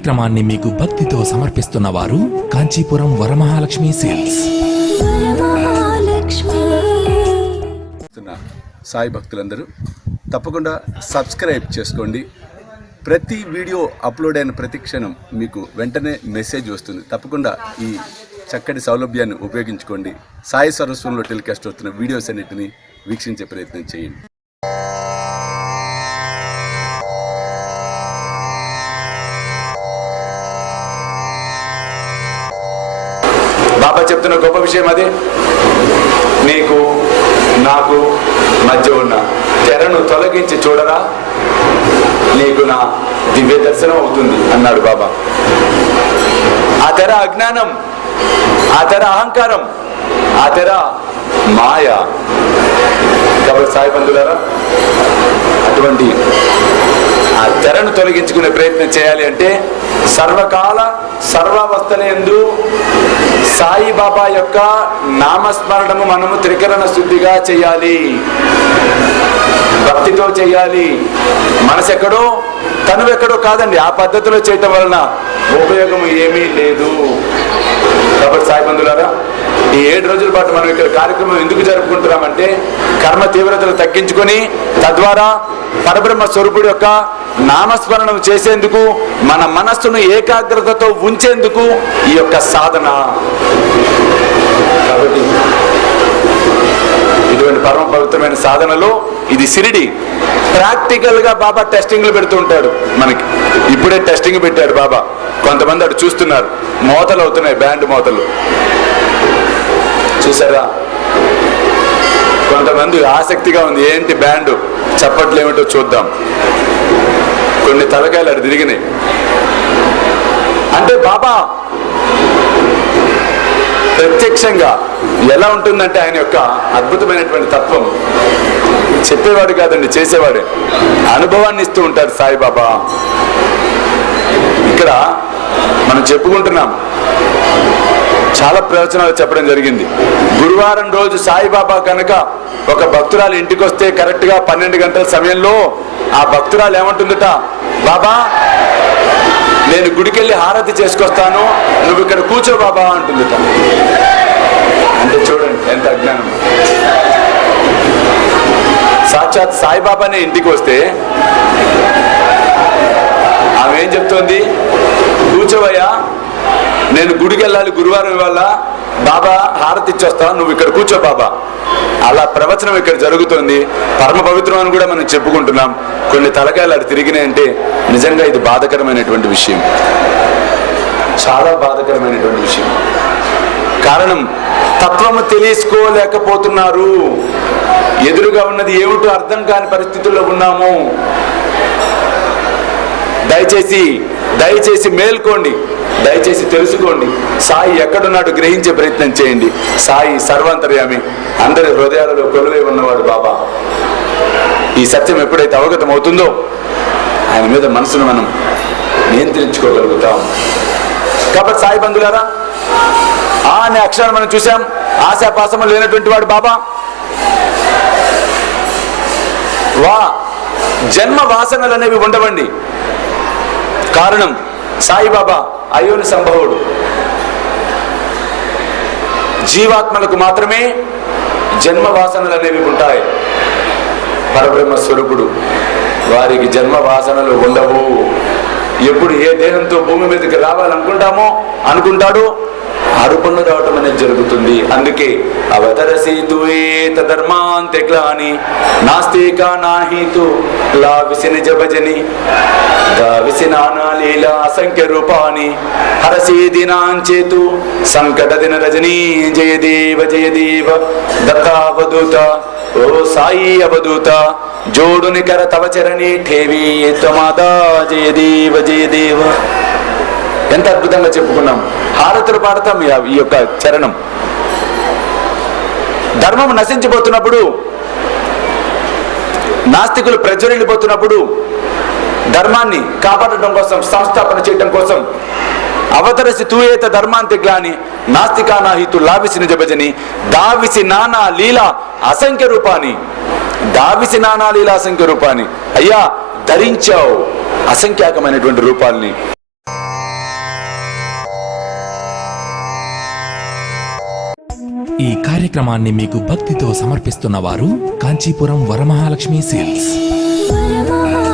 కార్యక్రమాన్ని మీకు భక్తితో సమర్పిస్తున్న వారు కాంచీపురం వరమహాలక్ష్మి సేల్స్. సాయి భక్తులందరూ తప్పకుండా సబ్స్క్రైబ్ చేసుకోండి. ప్రతి వీడియో అప్లోడ్ అయిన ప్రతి క్షణం మీకు వెంటనే మెసేజ్ వస్తుంది. తప్పకుండా ఈ చక్కటి సౌలభ్యాన్ని ఉపయోగించుకోండి. సాయి సర్వస్వంలో టెలికాస్ట్ అవుతున్న వీడియోస్ అన్నిటిని వీక్షించే ప్రయత్నం చేయండి. బాబా చెప్తున్న గొప్ప విషయం అదే. నీకు నాకు మధ్య ఉన్న తెరను తొలగించి చూడరా, నీకు నా దివ్య దర్శనం అవుతుంది అన్నాడు బాబా. ఆ తెర అజ్ఞానం, ఆ తెర అహంకారం, ఆ తెర మాయ. కాబట్టి సాయి బంధువులారా, అటువంటి ఆ తెరను తొలగించుకునే ప్రయత్నం చేయాలి అంటే సర్వకాల సర్వావస్థలందు సాయిబాబా యొక్క నామస్మరణము మనము త్రికరణ శుద్ధిగా చేయాలి, భక్తితో చేయాలి. మనసు ఎక్కడో తనువెక్కడో కాదండి. ఆ పద్ధతిలో చేయటం వలన ఉపయోగం ఏమీ లేదు. కాబట్టి సాయి బంధువులారా, ఈ 7 రోజుల పాటు మనం ఇక్కడ కార్యక్రమం ఎందుకు జరుపుకుంటున్నామంటే కర్మ తీవ్రతలు తగ్గించుకొని తద్వారా పరబ్రహ్మ స్వరూపుడు యొక్క నామస్మరణం చేసేందుకు, మన మనస్సును ఏకాగ్రతతో ఉంచేందుకు ఈ యొక్క సాధన. కాబట్టి ఇటువంటి పరమ పవిత్రమైన సాధనలో ఇది సిరిడి. ప్రాక్టికల్ గా బాబా టెస్టింగ్లు పెడుతూ ఉంటాడు మనకి. ఇప్పుడే టెస్టింగ్ పెట్టాడు బాబా. కొంతమంది అటు చూస్తున్నారు, మోతలు అవుతున్నాయి, బ్యాండ్ మోతలు చూసారా. కొంతమంది ఆసక్తిగా ఉంది, ఏంటి బ్యాండ్ చప్పట్లు ఏమిటో చూద్దాం. కొన్ని తలకాయలు అటు తిరిగినాయి. అంటే బాబా ప్రత్యక్షంగా ఎలా ఉంటుందంటే ఆయన యొక్క అద్భుతమైనటువంటి తత్వం చెప్పేవాడు కాదండి, చేసేవాడే. అనుభవాన్ని ఇస్తూ ఉంటారు సాయిబాబా. ఇక్కడ మనం చెప్పుకుంటున్నాం, చాలా ప్రవచనాలు చెప్పడం జరిగింది. గురువారం రోజు సాయిబాబా కనుక ఒక భక్తురాలు ఇంటికి వస్తే కరెక్ట్ గా 12 గంటల సమయంలో ఆ భక్తురాలు ఏమంటుందట, బాబా నేను గుడికెళ్ళి హారతి చేసుకొస్తాను, నువ్వు ఇక్కడ కూర్చో బాబా అంటుందట. అంటే చూడండి ఎంత అజ్ఞానం. సాక్షాత్ సాయిబాబానే ఇంటికి వస్తే ఆమె ఏం చెప్తోంది, కూర్చోవయ్యా, నేను గుడికి వెళ్ళాలి గురువారం ఇవాళ, బాబా హారతి ఇచ్చొస్తా, నువ్వు ఇక్కడ కూర్చో బాబా. అలా ప్రవచనం ఇక్కడ జరుగుతుంది. పరమ పవిత్రం అని కూడా మనం చెప్పుకుంటున్నాం. కొన్ని తలకాయలు అటు తిరిగినాయంటే నిజంగా ఇది బాధకరమైనటువంటి విషయం, చాలా బాధకరమైనటువంటి విషయం. కారణం తత్వము తెలుసుకోలేకపోతున్నారు. ఎదురుగా ఉన్నది ఏమిటో అర్థం కాని పరిస్థితుల్లో ఉన్నాము. దయచేసి మేల్కోండి, దయచేసి తెలుసుకోండి. సాయి ఎక్కడున్నాడు గ్రహించే ప్రయత్నం చేయండి. సాయి సర్వాంతర్యామి, అందరి హృదయాలలో కొలువై ఉన్నవాడు బాబా. ఈ సత్యం ఎప్పుడైతే అవగతం అవుతుందో ఆయన మీద మనసును మనం నియంత్రించుకోగలుగుతాం. కాబట్టి సాయి బంధువులారా, అనే అక్షరాన్ని మనం చూసాం. ఆశాపాసము లేనటువంటి వాడు బాబా. జన్మ వాసనలు అనేవి ఉండవండి. కారణం సాయిబాబా అయోని సంభవుడు. జీవాత్మలకు మాత్రమే జన్మ వాసనలు అనేవి ఉంటాయి. పరబ్రహ్మ స్వరూపుడు, వారికి జన్మ వాసనలు ఉండవు. ఎప్పుడు ఏ దేహంతో భూమి మీదకి రావాలనుకుంటామో అనుకుంటాడు, అరుపన్ను రావటం అనేది జరుగుతుంది. అందుకే అవతరసీతు ధర్మాంతే గ్లాని నాస్తిక నాహితు లావిసి నిజ భజని దావిసి నానా లీలా అసంఖ్య రూపాని హరసి దినాంచేతు సంకట దిన రజనీ జయ దేవ దత్తావధూత ఓ సాయి అవధూత జోడుని కర తవ చరణి ఠేవి త్వమాదా జయ దేవ. ఎంత అద్భుతంగా చెప్పుకున్నాం. హారతులు పాడతాం ఈ యొక్క చరణం. ధర్మం నశించిపోతున్నప్పుడు, నాస్తికులు ప్రజ్వరిల్లిపోతున్నప్పుడు ధర్మాన్ని కాపాడటం కోసం, సంస్థాపన చేయడం కోసం అవతరసి తూయేత ధర్మాంతి గ్లాని నాస్తికా నాహితు లావిసి నిజ భజని దావిసి నానా లీలా అసంఖ్య రూపాన్ని. దావిసి నానా లీలా అసంఖ్య రూపాన్ని. అయ్యా ధరించావు అసంఖ్యాకమైనటువంటి రూపాల్ని. ఈ కార్యక్రమాన్ని మీకు భక్తితో సమర్పిస్తున్న వారు కాంచీపురం వరమహాలక్ష్మి సిల్క్స్. వరమహా